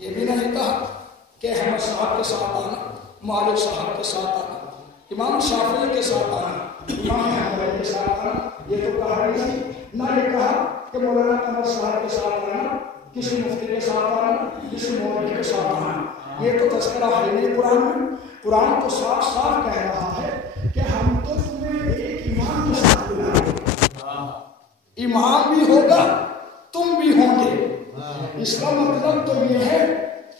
یہ بھی نہیں کہا کہ احمد صاحب کے ساتھ آنا، مالک صاحب کے ساتھ آنا، امام شافعی کے ساتھ آنا، امام احمد کے ساتھ آنا، یہ تو کہا نہیں۔ نہ یہ کہا کہ مولانا قمر صاحب کے ساتھ آنا، کسی مفتی کے ساتھ آنا، کسی مولوی کے ساتھ آنا، یہ تو تذکرہ ہے نہیں قرآن میں۔ قرآن تو صاف صاف کہہ رہا ہے کہ ہم تو تمہیں ایک امام کے ساتھ بلائیں گے، امام بھی ہوگا تم بھی ہوں گے۔ اس کا مطلب تو یہ ہے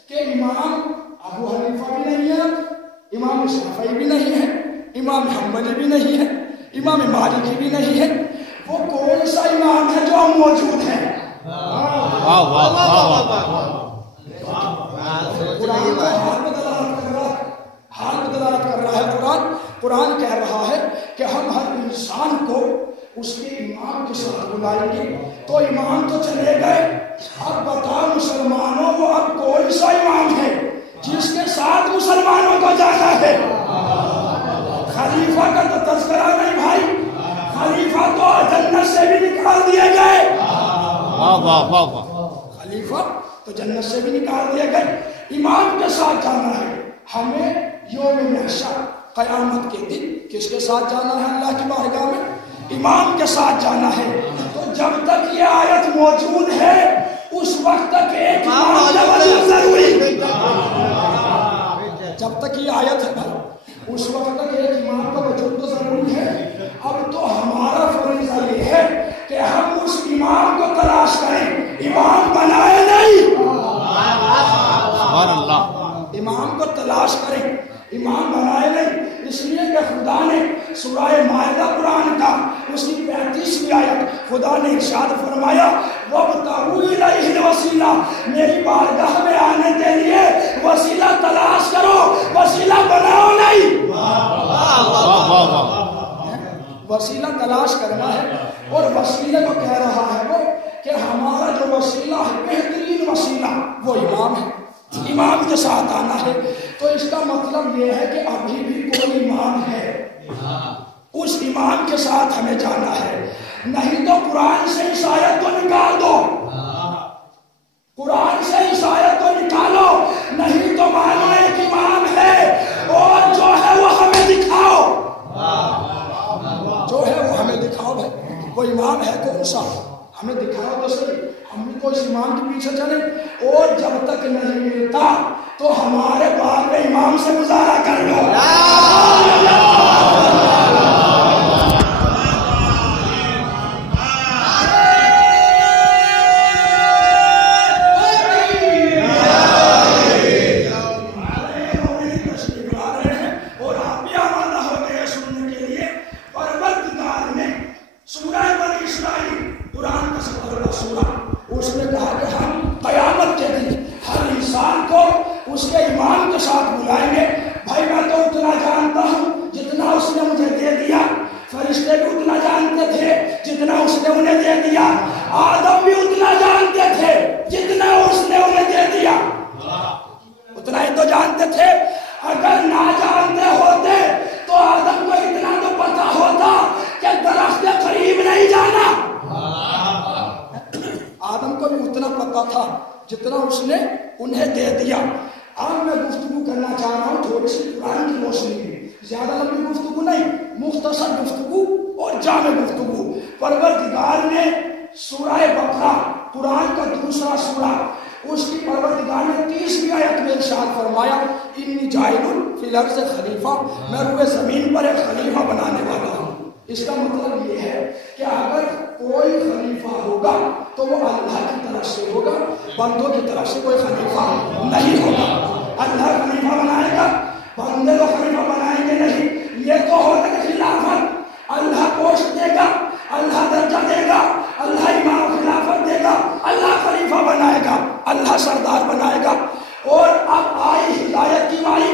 کہ امام ابو حنیفہ بھی نہیں ہے، امام شافعی بھی نہیں ہے، امام حنبلی بھی نہیں ہے، امام مالکی بھی نہیں ہے، وہ کون سا امام ہے جو موجود ہے؟ قرآن کو حال بدلالت کر رہا ہے۔ قرآن کہہ رہا ہے کہ ہم ہر انسان کو اس کے امام کے ساتھ بلائیں گے۔ تو امام تو چلے گئے، اب بتاؤ مسلمانوں وہ اب کون سا امام ہے جس کے ساتھ مسلمانوں کو جانا ہے؟ خلیفہ کا تو تذکرہ نہیں بھائی، خلیفہ تو جنت سے بھی نکال دیے گئے، خلیفہ تو جنت سے بھی نکال دیے گئے۔ امام کے ساتھ جانا ہے ہمیں یوم محشر، قیامت کے دن کس کے ساتھ جانا ہے اللہ کی بارگاہ میں؟ امام کے ساتھ جانا ہے۔ تو جب تک یہ آیت موجود ہے اس وقت تک ایک امام کا وجود ضروری، جب تک یہ آیت ہے اس وقت تک ایک امام کا وجود تو ضروری ہے۔ اب تو ہمارا فریضہ یہ ہے کہ ہم اس امام کو تلاش کریں، امام بنائے نہیں، امام کو تلاش کریں، امام بنائے نہیں۔ اس لیے کہ خدا نے سورہ مائدہ قرآن کا اس کی 35ویں آیت خدا نے ارشاد فرمایا وَابْتَغُوا إِلَيْهِ الْوَسِيلَةَ، میری بارگاہ میں آنے کے لیے وسیلہ تلاش کرو، وسیلہ بناؤ نہیں۔ وسیلہ تلاش کرنا ہے، اور وسیلے کو کہہ رہا ہے وہ کہ ہمارا جو وسیلہ ہے بہترین وسیلہ وہ امام ہے، امام کے ساتھ آنا ہے۔ تو اس کا مطلب یہ ہے کہ ابھی بھی کوئی امام ہے، اس امام کے ساتھ ہمیں جانا ہے۔ نہیں تو قرآن سے اس آیت کو نکال دو، قرآن سے اس آیت کو نکالو، نہیں تو مانو ایک امام ہے اور جو ہے وہ ہمیں دکھاؤ، جو ہے وہ ہمیں دکھاؤ۔ بھائی وہ امام ہے کون سا ہمیں دکھاؤ تو صحیح، ہم بھی تو اس امام کے پیچھے چلیں۔ اور جب تک نہیں ملتا تو ہمارے بعد میں امام سے گزارا کر لو۔ اس کے امام کے ساتھ بلائیں گے۔ بھائی میں تو اتنا جانتا ہوں جتنا اس نے مجھے دے دیا، فرشتے بھی اتنا جانتے تھے جتنا اس نے انہیں دے دیا، آدم بھی اتنا جانتے تھے جتنا اس نے انہیں دے دیا، اتنا ہی تو جانتے تھے۔ اگر نہ جانتے ہوتے تو آدم کو اتنا تو پتا ہوتا کہ درخت کے قریب نہیں جانا، آدم کو بھی اتنا پتا تھا جتنا اس نے انہیں دے دیا۔ اب میں گفتگو کرنا چاہ رہا ہوں تھوڑی سی قرآن کی روشنی میں، زیادہ لمبی گفتگو نہیں، مختصر گفتگو اور جامع گفتگو۔ پروردگار نے سورہ بقرہ قرآن کا دوسرا سورہ، اس کی پروردگار نے 30ویں آیت میں ارشاد فرمایا انی جاعل فی الارض خلیفہ، میں روئے زمین پر ایک خلیفہ بنانے والا ہوں۔ اس کا مطلب یہ ہے کہ اگر کوئی خلیفہ ہوگا تو وہ اللہ کی طرف سے ہوگا، بندوں کی طرف سے کوئی خلیفہ نہیں ہوگا۔ اللہ خلیفہ بنائے گا، بندے کو خلیفہ بنائیں گے نہیں۔ یہ تو ہوتا ہے خلافت، اللہ پوسٹ دے گا، اللہ درجہ دے گا، اللہ امام خلافت دے گا، اللہ خلیفہ بنائے گا، اللہ سردار بنائے گا۔ اور اب آئی ہدایت کی باری،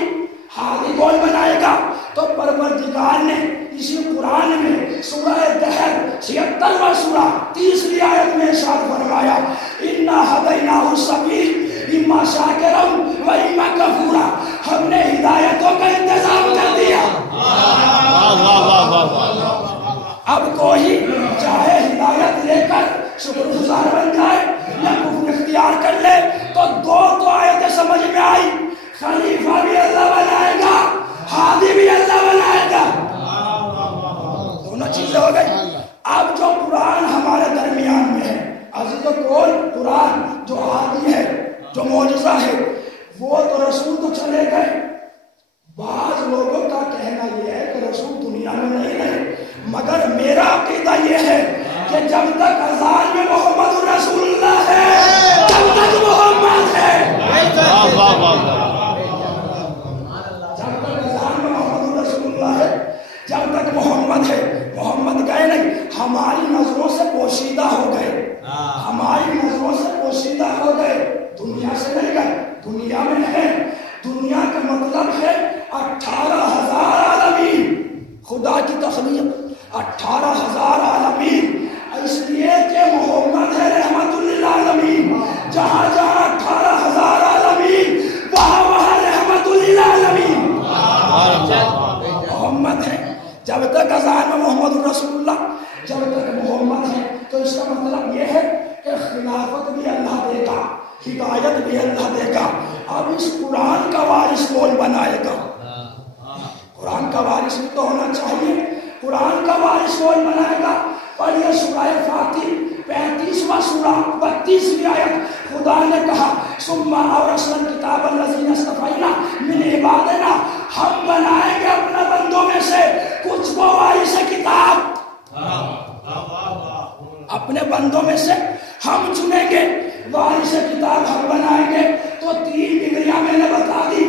ہادی کون بنائے گا؟ تو پروردگار نے اسی قرآن میں سورہ دہر 76واں سورہ 30ویں آیت میں ارشاد فرمایا اِنَّا هَدَيْنَاهُ السَّبِيلَ اِمَّا شَاكِرًا وَإِمَّا كَفُورًا، ہم نے ہدایتوں کا انتظام کر دیا۔ اب کوئی چاہے ہدایت لے کر شکر گزار بن جائے یا کفر اختیار کر لے، تو دو آیتیں معجزہ ہے، وہ تو رسول تو چلے گئے. بعض لوگوں کا کہنا یہ ہے کہ رسول دنیا میں نہیں رہے، مگر میرا عقیدہ یہ ہے کہ جب تک اذان میں محمد رسول اللہ ہے جب تک محمد ہے. جب تک اذان میں محمد رسول اللہ ہے جب تک محمد ہے. محمد گئے نہیں، ہماری نظروں سے پوشیدہ ہو گئے، ہماری نظروں سے پوشیدہ ہو گئے. دنیا سے نہیں گئے، دنیا میں ہے. دنیا کا مطلب ہے 18,000 عالمین. خدا کی تخلیق 18,000 عالمین، اس لیے کہ محمد ہے رحمت للعالمین. جہاں جہاں 18,000 عالمین وہاں وہاں رحمت للعالمین. محمد ہے. جب تک اذان میں محمد رسول اللہ، جب تک محمد ہے، تو اس کا مطلب یہ ہے کہ خلافت بھی اللہ دے گا، ہدایت بھی اللہ دے گا. اب اس قرآن کا وارث کون بنائے گا؟ قرآن کا وارث بھی تو ہونا چاہیے. قرآن کا وارث کون بنائے گا؟ پڑھیے سورہ فاتر 35واں سورہ 32ویں آیت. خدا نے کہا ثم اورثنا الکتاب الذین اصطفینا من عبادنا، ہم بنائیں گے اپنے بندوں میں سے کچھ کو وارث کتاب. اپنے بندوں میں سے ہم چنیں گے وارث کتاب، ہم بنائیں گے. تو 3 ڈگریاں میں نے بتا دی.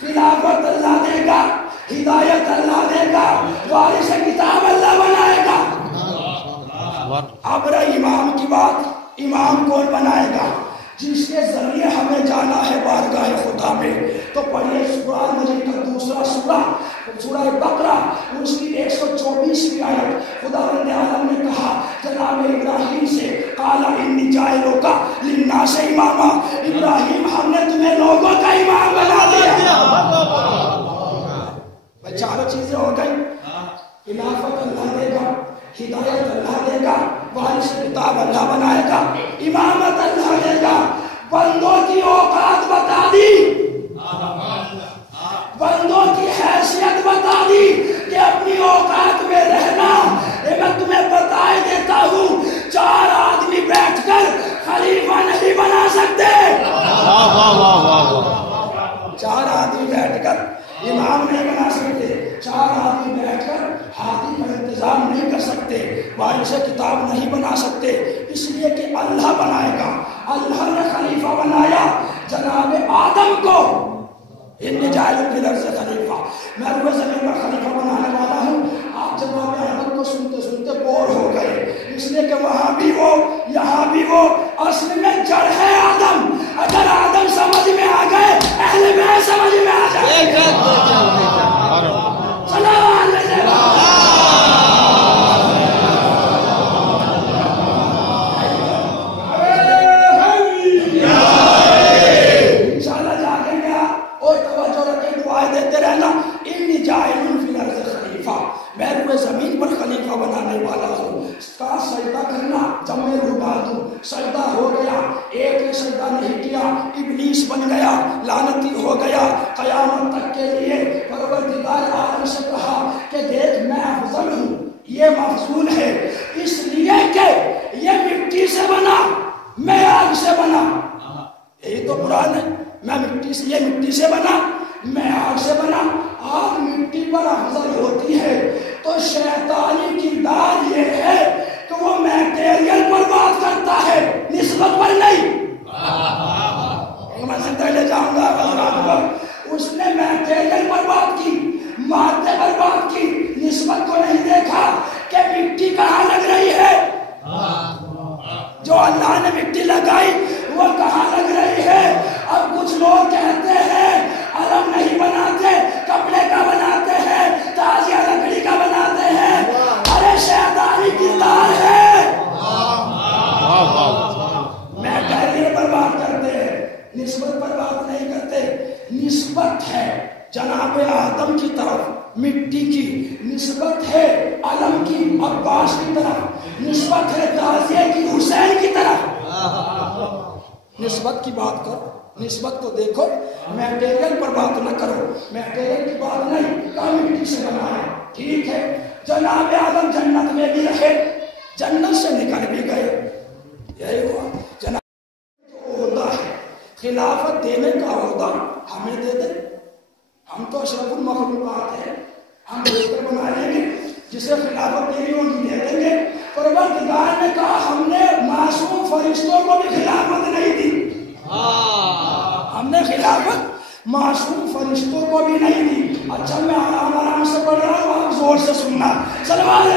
خلافت اللہ دے گا، ہدایت اللہ دے گا، وارث کتاب اللہ بنائے گا. اب رہی امام کی بات. امام کون بنائے گا؟ جس کے ذریعے ہمیں جانا ہے بارگاہ خدا میں. تو پڑھیے قرآن مجید کا دوسرا سورہ، سورہ بقرہ، اس کی 124ویں آیت. خداوند عالم نے کہا جناب ابراہیم سے قال انی جاعلک للناس اماما، ابراہیم ہم نے تمہیں لوگوں کا امام بنا دیا. چاروں چیزیں ہو گئی. خلافت اللہ دے گا، ہدایت اللہ دے گا، وارث کتاب اللہ بنائے گا، امامت اللہ دے گا. بندوں کی اوقات بتا دی، بندوں کی حیثیت بتا دی کہ اپنی اوقات میں رہنا. میں تمہیں بتا دیتا ہوں 4 آدمی بیٹھ کر خلیفہ نہیں بنا سکتے. 4 آدمی بیٹھ کر امام نہیں بنا سکتے، 4 آدمی بیٹھ کر ہاتھی کا انتظام نہیں کر سکتے، وارث کتاب نہیں بنا سکتے. اس لیے کہ اللہ بنائے گا. اللہ نے خلیفہ بنایا جناب آدم کو. انی جاعل فی الارض خلیفہ، میں روئے زمین پر خلیفہ بنانے والا ہوں. آپ جناب آدم کو سنتے سنتے بور ہو گئے، اس لیے کہ وہاں بھی وہ یہاں بھی وہ. اصل میں جڑ ہے آدم. اگر آدم سمجھ میں آ گئے اہل بیت سمجھ میں آ جائے. انشاءاللہ جاگیں گے اور توجہ رکھیں، دعائیں دیتے رہنا. انی جاعل فی الارض خلیفہ، میں روئے زمین پر خلیفہ بنانے والا ہوں. کا سجدہ کرنا جب میں روٹا دوں. سجدہ ہو گیا، ایک نے سجدہ نہیں کیا، ابلیس بن گیا، لعنتی ہو گیا قیامت تک کے لیے. پروردگار آدم سے کہا کہ دیکھ میں افضل ہوں، یہ مفضول ہے، اس لیے کہ یہ مٹی سے بنا، میں آگ سے بنا. یہی تو قرآن ہے. میں مٹی سے، یہ مٹی سے بنا، میں آگ سے بنا. آگ مٹی پر افضل ہوتی ہے. تو شیطانی کردار یہ ہے کہ وہ میٹیریل پر بات کرتا ہے، نسبت پر نہیں. میں سے پہلے جاؤں گا حضرات پر. اس نے میٹیریل پر بات کی، مادے پر بات کی، نسبت کو نہیں دیکھا کہ مٹی کہاں لگ رہی ہے. جو اللہ نے مٹی لگائی وہ کہاں لگ رہی ہے. اب کچھ لوگ کہتے ہیں علم نہیں بناتے، کپڑے کا بناتے ہیں، تازیہ لکڑی کا بناتے ہیں. ارے شیطانی کردار ہے. میٹیریل پر بات کرتے ہیں، نسبت پر بات نہیں کرتے. نسبت ہے جناب آدم کی طرف مٹی کی، نسبت ہے علم کی عباس کی طرف، نسبت ہے تعزیہ کی حسین کی طرف. نسبت کی بات کرو، نسبت کو دیکھو، میٹیریل پر بات نہ کرو. میٹیریل کی بات نہیں، کہاں مٹی سے بنایا. ٹھیک ہے، جناب آدم جنت میں بھی رہے، جنت سے نکل بھی گئے. یہی ہوا جناب. ہوتا ہے خلافت دینے کا عہدہ ہمیں دے دے. ہم تو اشرف المخلوقات ہیں, ہم بہتر بنا لیں گے, جسے خلافت دینی ہوگی دے دیں گے. پروردگار نے کہا ہم نے معصوم فرشتوں کو بھی خلافت نہیں دی. ہم نے خلافت معصوم فرشتوں کو بھی نہیں دی. اچھا میں آرام آرام سے پڑھ رہا ہوں, آپ زور سے سننا. صلوات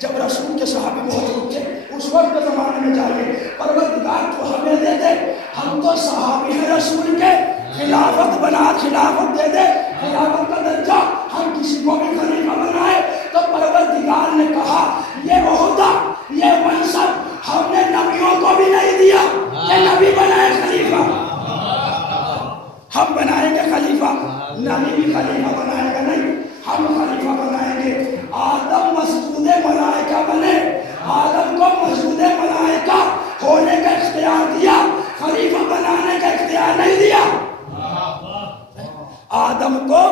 جب رسول کے صحابی موجود تھے اس وقت کے زمانے میں جائیے, پروردگار تو ہمیں دے دے, ہم تو صحابی ہیں رسول کے, خلافت بنا, خلافت دے دے, خلافت کا درجہ ہم کسی کو بھی خلیفہ بنائے. تو پروردگار نے کہا یہ عہدہ, یہ منصب ہم نے نبیوں کو بھی نہیں دیا کہ نبی بنائے خلیفہ. ہم بنائیں گے خلیفہ, نبی بھی خلیفہ بنائے گا نہیں, ہم خلیفہ بنائیں گے. آدم مسجود ملائکہ بنے, آدم کو مسجود ملائکہ ہونے کا اختیار دیا, خلیفہ بنانے کا اختیار نہیں دیا. آدم کو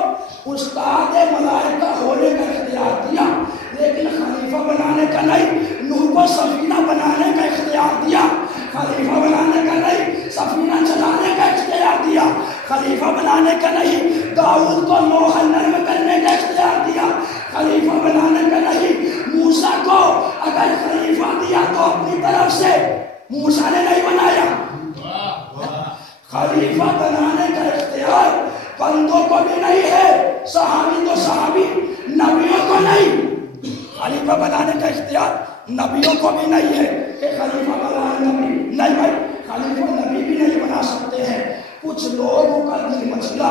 استاد ملائکہ ہونے کا اختیار دیا لیکن خلیفہ بنانے کا نہیں. نوح کو سفینہ بنانے کا اختیار دیا, خلیفہ بنانے کا نہیں. سفینہ چلانے کا اختیار دیا, خلیفہ بنانے کا نہیں. داؤد کو لوح نرم کرنے کا اختیار دیا, خلیفہ بنانے کا نہیں. موسیٰ کو اگر خلیفہ دیا تو اپنی طرف سے موسیٰ نے نہیں بنایا. خلیفہ بنانے کا اختیار بندوں کو بھی نہیں ہے, صحابی تو صحابی, نبیوں کو نہیں. خلیفہ بنانے کا اختیار نبیوں کو بھی نہیں ہے کہ خلیفہ بنائے نبی نہیں. بھائی خلیفہ نبی بھی نہیں بنا سکتے ہیں. کچھ لوگوں کا دل مسئلہ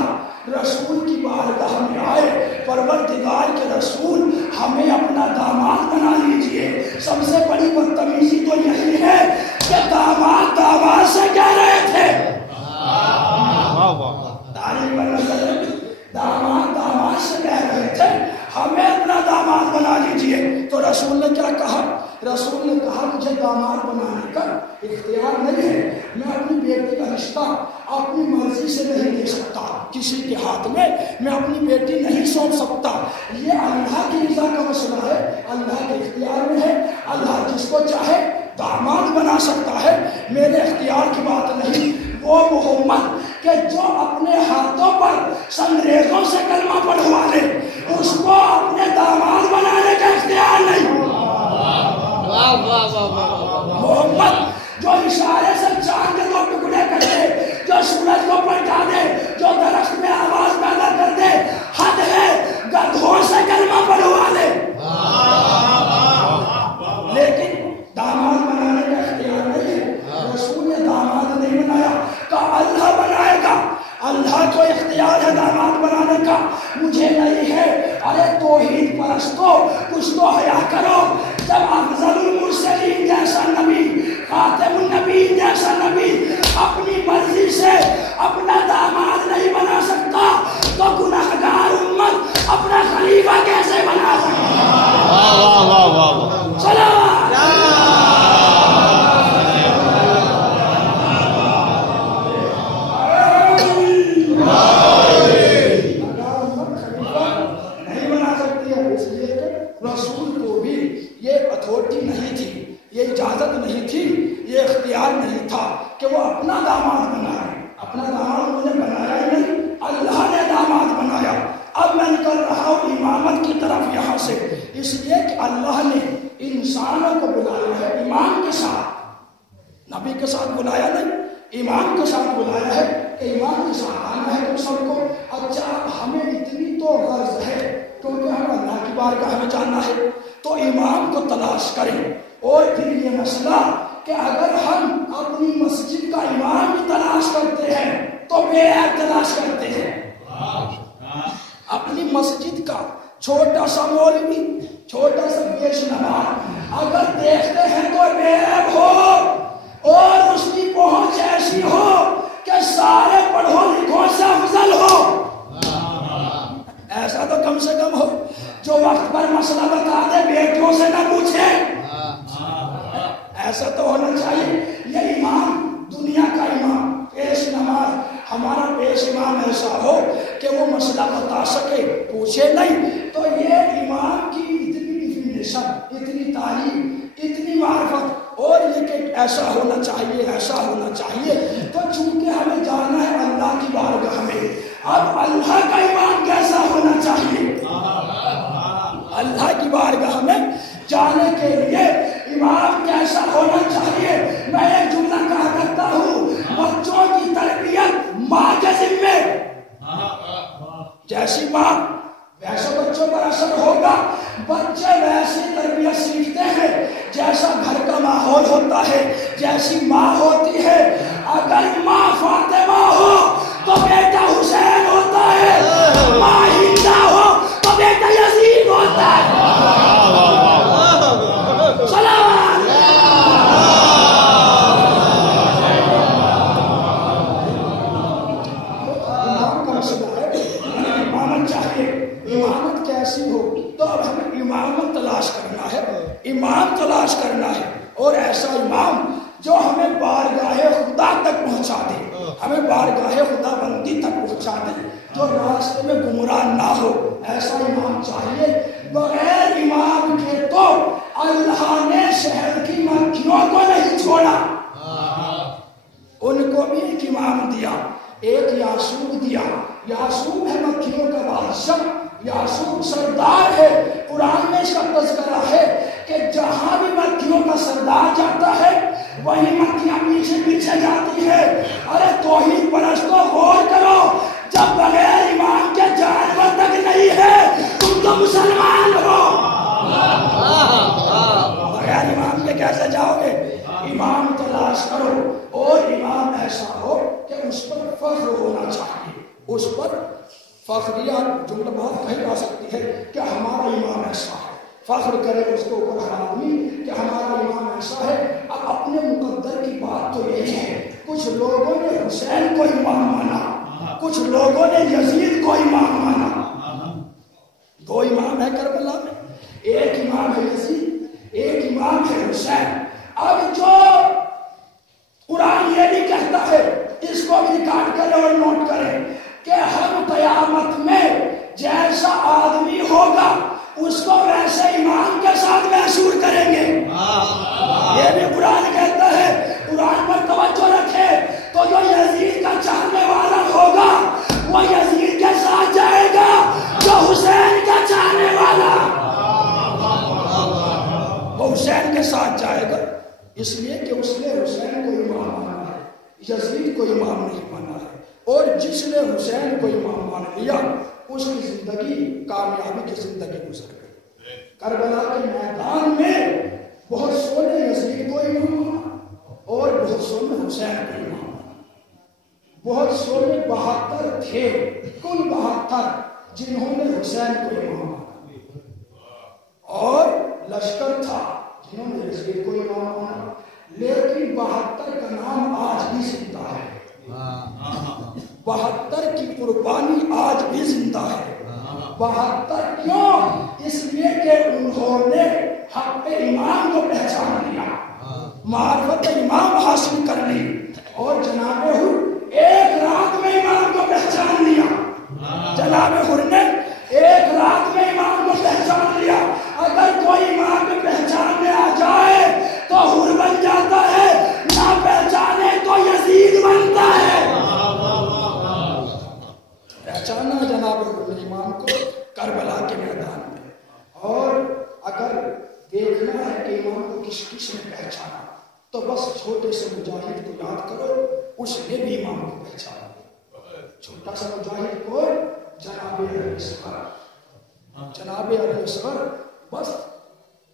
رسول کی بارگاہ میں آئے, پروردگار کے رسول ہمیں اپنا داماد بنا لیجئے. سب سے بڑی بدتمیزی تو یہی ہے کہ داماد داماد سے کہہ رہے تھے, داماد داماد سے کہہ رہے تھے ہمیں اپنا داماد بنا لیجئے. تو رسول نے کیا کہا؟ رسول نے کہا مجھے داماد بنانے کا اختیار نہیں ہے, میں اپنی بیٹی کا رشتہ اپنی مرضی سے نہیں دے سکتا, کسی کے ہاتھ میں میں اپنی بیٹی نہیں سونپ سکتا. یہ اللہ کی رضا کا مسئلہ ہے, اللہ کے اختیار میں ہے. اللہ جس کو چاہے داماد بنا سکتا ہے, میرے اختیار کی بات نہیں. وہ محمد کہ جو اپنے ہاتھوں پر سنگریزوں سے کلمہ پڑھوا لے, اس کو اپنے داماد بنانے کا اختیار نہیں. محمد جو اشارے سے چاند کے 2 ٹکڑے کر دے, جو سورج کو پلٹا دے, جو درخت میں آواز پیدا کر دے, حد ہے گدھوں سے کلمہ پڑھوا لے. لیکن داماد بنانے کا اختیار نہیں ہے. رسول نے داماد نہیں بنایا, کہا اللہ بنائے گا. اللہ کو اختیار ہے داماد بنانے کا, مجھے نہیں ہے. ارے توحید پرستو کچھ تو حیا کرو. جب افضل المرسلین جیسا نبی, خاتم النبی جیسا نبی اپنی مرضی سے اپنا داماد نہیں بنا سکتا, تو گناہگار امت اپنا خلیفہ کیسے بنا سکتا؟ چلو اجازت نہیں تھی, یہ اختیار نہیں تھا کہ وہ اپنا داماد بنائے. اپنا داماد انہوں نے بنایا ہی نہیں, اللہ نے داماد بنایا. اب میں نکل رہا ہوں امامت کی طرف یہاں سے, اس لیے کہ اللہ نے انسانوں کو بلایا ہے ایمان کے ساتھ, نبی کے ساتھ بلایا نہیں, ایمان کے ساتھ بلایا ہے کہ ایمان کے ساتھ آنا ہے تم سب کو. اچھا ہمیں اتنی تو غرض ہے کیونکہ ہم اللہ کی بارگاہ میں جانا ہے, تو ایمان کو تلاش کریں. اور پھر یہ مسئلہ کہ اگر ہم اپنی مسجد کا امام بھی تلاش کرتے ہیں تو بے عیب تلاش کرتے ہیں. اپنی مسجد کا چھوٹا سا مولوی, چھوٹا سا پیش نماز اگر دیکھتے ہیں تو بے عیب ہو, اور اس کی پہنچ ایسی ہو کہ سارے پڑھو لکھوں سے افضل ہو. ایسا تو کم سے کم ہو جو وقت پر مسئلہ بتا دے, بیٹوں سے نہ پوچھے. ایسا تو ہونا چاہیے. یہ امام ایسا ہو کہ وہ مسئلہ بتا سکے، پوچھے نہیں، تو یہ امام کی اتنی ڈیفینیشن، اتنی تعلیم، اتنی معرفت، اور یہ کہ ایسا ہونا چاہیے، ایسا ہونا چاہیے. تو چونکہ ہمیں جانا ہے اللہ کی بارگاہ میں، اب اللہ کا امام کیسا ہونا چاہیے، اللہ کی بارگاہ میں جانے کے لیے امام کیسا ہونا چاہیے. میں ایک جملہ کہا کرتا ہوں، بچوں کی تربیت ماں کے ذمے، جیسی ماں ویسے بچوں پر اثر ہوگا. بچے ویسی تربیت سیکھتے ہیں جیسا گھر کا ماحول ہوتا ہے، جیسی ماں ہوتی ہے. اگر ماں فاطمہ ہو تو بیٹا حسین ہوتا ہے، ماں ہندا ہو تو بیٹا یزید ہوتا ہے. امام کا مسئلہ ہے، امامت چاہیے. امامت کیسی ہو؟ تو اب ہمیں امامت تلاش کرنا ہے، امام تلاش کرنا ہے، اور ایسا امام جو ہمیں بارگاہ خدا تک پہنچا دے، ہمیں بارگاہ خدا بندی تک پہنچا دے، جو راستے میں گمراہ نہ ہو. ایسا امام چاہیے. بغیر امام کے تو اللہ نے شہر کی مکھیوں کو نہیں چھوڑا، ان کو بھی ایک امام دیا، ایک یعقوب دیا. یعقوب ہے مکھیوں کا بادشاہ، یعقوب سردار ہے. قرآن میں اس کا تذکرہ ہے کہ جہاں بھی مکھیوں کا سردار جاتا ہے وہی مکھیاں پیچھے پیچھے جاتی ہے. ارے توحید پرستو غور کرو، جب بغیر امام کے جانور تک نہیں ہے تم تو مسلمان ہو. بغیر امام کے کیسے جاؤ گے؟ امام تلاش کرو، اور امام ایسا ہو کہ اس پر فخر ہونا چاہیے. اس پر فخریہ جملہ بہت کہی جا سکتی ہے کہ ہمارا امام ایسا ہے، فخر کرے اس کے اوپر ہر آدمی کہ ہمارا امام ایسا ہے. اب اپنے مقدر کی بات تو یہی ہے، کچھ لوگوں نے حسین کو امام مانا، کچھ لوگوں نے یزید کو امام مانا. دو امام ہے کربلا میں، ایک امام ہے یزید، ایک امام ہے حسین. اب جو قرآن یہ نہیں کہتا ہے، اس کو بھی ریکارڈ کریں اور نوٹ کریں کہ ہم قیامت میں جیسا آدمی ہوگا اس کو ویسے امام کے ساتھ محشور کریں گے. یہ بھی قرآن کہتا ہے. قرآن پر توجہ رکھے تو جو یزید کا چاہنے والا ہوگا وہ یزید کے ساتھ جائے گا، جو حسین کا چاہنے والا وہ حسین کے ساتھ جائے گا. اس لیے کہ اس نے حسین کو امام مانا ہے، یزید کو امام نہیں مانا ہے. اور جس نے حسین کو امام مان لیا اس کی زندگی کامیابی کی زندگی گزر گئی. کربلا کے میدان میں بہت سو نے یزید کو امام مانا اور بہت سو نے حسین کو امام مانا. بہت سو نے 72 تھے، کل 72 جنہوں نے حسین کو امام مانا، اور لشکر تھا جنہوں نے یزید کو امام مانا. لیکن 72 کا نام آج بھی زندہ ہے، 72 کی قربانی آج بھی زندہ ہے. 72 کیوں؟ اس لیے کہ انہوں نے حق امام کو پہچان لیا، معرفت امام حاصل کر لی، اور جناب حر ایک رات میں امام کو پہچان لیا. جناب حر نے ایک رات میں امام کو پہچان لیا. اگر کوئی امام کو پہچاننے آ جائے تو حر بن جاتا ہے، نہ پہچانے تو یزید بنتا ہے. پہچانا جناب امام کو کربلا کے میدان میں. اور اگر دیکھنا ہے کہ امام کو کس کس نے پہچانا تو بس چھوٹے سے مجاہد کو یاد کرو، اس نے بھی امام کو پہچانا. چھوٹا سا مجاہد کو جناب علی اصغر، جناب علی اصغر. بس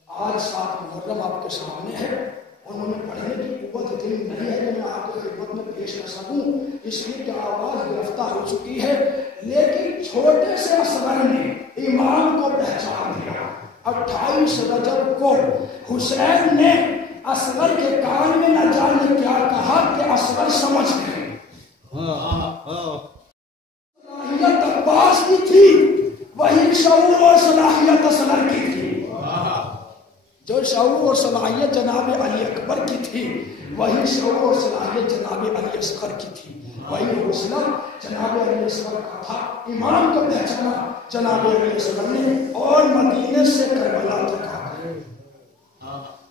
آج 7 محرم آپ کے سامنے ہے، انہوں نے پڑھنے کی قوت اتنی نہیں ہے کہ میں آپ کی خدمت میں پیش کر سکوں، اس لیے کہ آواز گرفتار ہو چکی ہے. لیکن چھوٹے سے اصغر نے امام کو پہچان دیا. 28 رجب کو حسین نے اصغر کے کان میں نہ جانے کیا کہا کہ اصغر سمجھ گئے. صلاحیت عباس کی تھی، وہی شعور اور صلاحیت اصغر کی تھی. جو شعور اور صلاحیت جناب علی اکبر کی تھی وہی شعور اور صلاحیت جناب علی اصغر کی تھی، وہی حوصلہ جناب علی اصغر کا تھا۔ امام کو پہچانا جناب علی اصغر نے اور مدینے سے کربلا تک آ گئے۔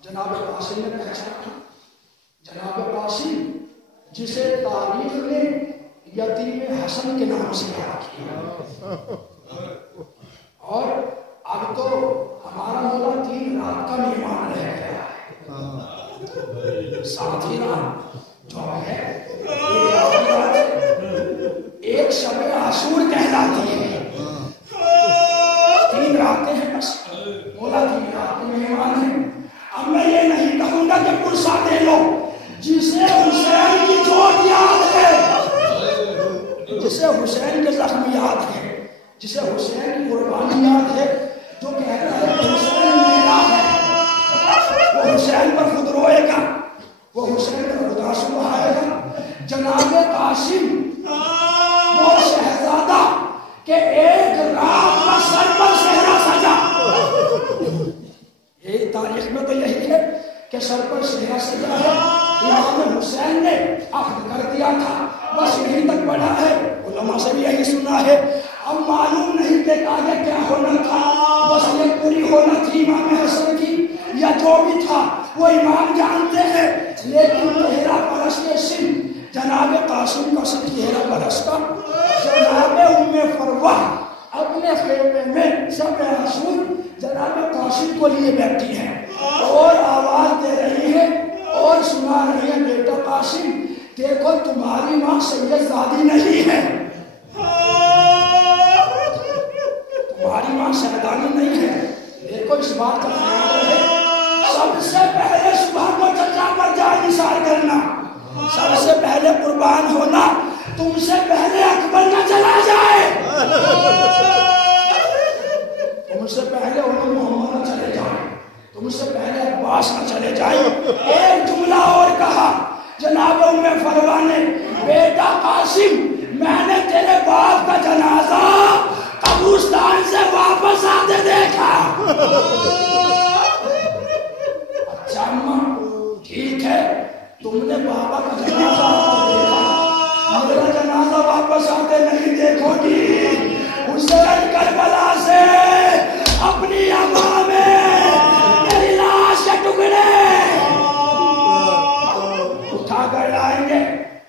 جناب قاسم نے پہچانا، جناب قاسم جسے تاریخ نے یتیم حسن کے نام سے یاد کیا، اور اب تو ہمارا مولا 3 رات کا مہمان رہ گیا ہے، ساتھی رات جو ہے ایک شب عاشور کہلاتی ہے، 3 راتیں ہیں بس، مولا 3 رات کے مہمان ہیں۔ اب میں یہ نہیں کہوں گا کہ پرسا دے لو، جسے حسین کی چوٹ یاد ہے، جسے حسین کے زخم یاد ہے، جسے حسین کی قربانی یاد ہے، جو کہتا ہے حسین میرا ہے، وہ حسین پر خود روئے گا، وہ حسین پر خود آنسو بہائے گا۔ جناب قاسم وہ شہزادہ کہ ایک رات میں سر پر صحرا سجا، یہ تاریخ میں تو یہی ہے کہ سر پر صحرا سجا ہے۔ امام حسین نے عہد کر دیا تھا، بس یہیں تک پڑھا ہے، علماء سے بھی یہی سنا ہے۔ اب معلوم نہیں کہ آگے کیا ہونا تھا، بس یہ پوری ہونا تھی امام حسن کی، یا جو بھی تھا وہ امام جانتے ہیں۔ لیکن چہرہ پرست کے سن جناب قاسم کا سن چہرہ پرست کا، جناب ام فروہ اپنے خیمے میں شب عاشور جناب قاسم کو لیے بیٹھی ہے اور آواز دے رہی ہے اور سنا رہی ہے، بیٹا قاسم دیکھو تمہاری ماں سید زادی نہیں ہے، تمہاری ماں سیدانی نہیں ہے، دیکھو اس بات کا خیال رہے۔ سب سے پہلے صبح کو چچا پر جان نثار کرنا، سب سے پہلے قربان ہونا، تم سے پہلے اکبر نہ چلا جائے، تم سے پہلے انہوں محمد نہ چلے جائے، تم سے پہلے عباس نہ چلے جائے۔ ایک جملہ اور کہا جناب ام فروہ نے، بیٹا قاسم میں نے تیرے باپ کا جنازہ قبرستان سے واپس آتے دیکھا۔ اچھا اماں ٹھیک ہے، تم نے بابا کا جنازہ دیکھا، میرا جنازہ واپس آتے نہیں دیکھو گی۔ حسین کربلا سے اپنی اماں میں میری لاش کے ٹکڑے اٹھا کر لائیں گے،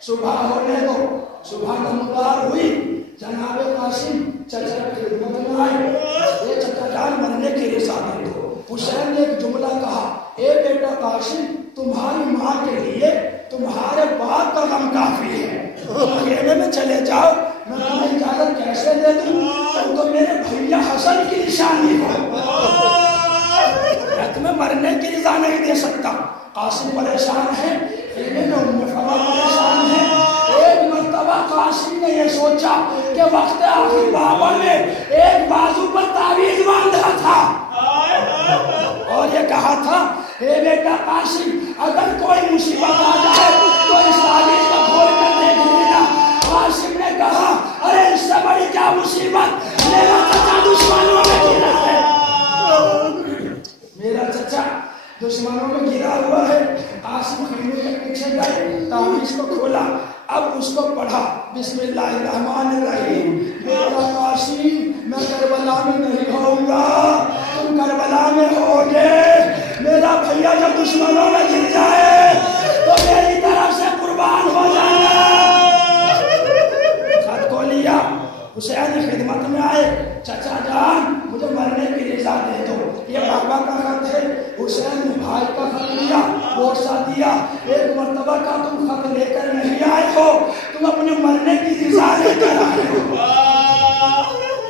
صبح ہونے دو۔ صبح نمودار ہوئی، جناب قاسم چچا کی خدمت میں آئے، یہ چچا جان مرنے کی رضا دے دو۔ حسین نے ایک جملہ کہا، اے بیٹا قاسم تمہاری ماں کے لیے تمہارے باپ کا غم کافی ہے، خیمے میں چلے جاؤ، میں تمہیں اجازت کیسے دے دوں، تم تو میرے بھیا حسن کی نشانی ہو، میں تمہیں مرنے کی رضا نہیں دے سکتا۔ قاسم پریشان ہے، خیمے میں ام فروہ پریشان ہے۔ ایک مرتبہ قاسم نے یہ سوچا کہ وقت آخر بابا نے ایک بازو پر تعویذ باندھا تھا اور یہ کہا تھا، اے بیٹا قاسم اگر کوئی مصیبت آ جائے تو اس تعویذ کو کھول کر دیکھ لینا۔ قاسم نے کہا، ارے اس سے بڑی کیا مصیبت، میرا چچا دشمنوں میں گرا ہے، میرا چچا دشمنوں میں گرا ہوا ہے۔ قاسم خیمے کے پیچھے گئے، تعویذ کو کھولا، اب اس کو پڑھا، بسم اللہ الرحمن الرحیم، میرا قاسم میں کربلا میں نہیں ہوں گا، تم کربلا میں ہوگے، میرا بھیا جب دشمنوں میں گر جائے تو میری طرف سے قربان ہو جانا۔ خط کو لیا، حسین خدمت میں آئے، چچا جان مجھے مرنے کی رضا دے دو، یہ بابا کا خط ہے۔ حسین نے بھائی کا خط لیا، بوسہ دیا، ایک مرتبہ کا تم خط لے کر نہیں آئے ہو، تم اپنے مرنے کی رضا لے کر آئے ہو۔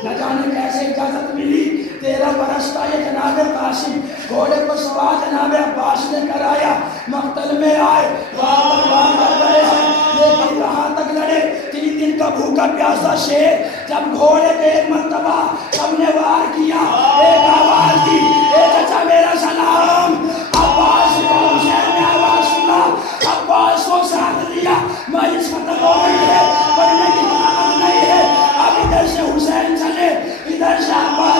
نہ جانے کیسے اجازت ملی، 13 برس کا یہ جناب قاسم گھوڑے پر سوار جناب عباس نے کرایا، مقتل میں آئے، وہاں کر رہے ہیں، لیکن کہاں تک لڑے، 3 دن کا بھوکا پیاسا شیر جب گھوڑے پہ ایک مرتبہ ہم نے وار کیا، ایک آواز دی، اے چچا میرا سلام۔ عباس کو حسین نے آواز سنا، عباس کو ساتھ لیا، مجلس ختم ہو گئی ہے، پڑھنے کی طاقت نہیں ہے، اب ادھر سے حسین چلے، ادھر سے عباس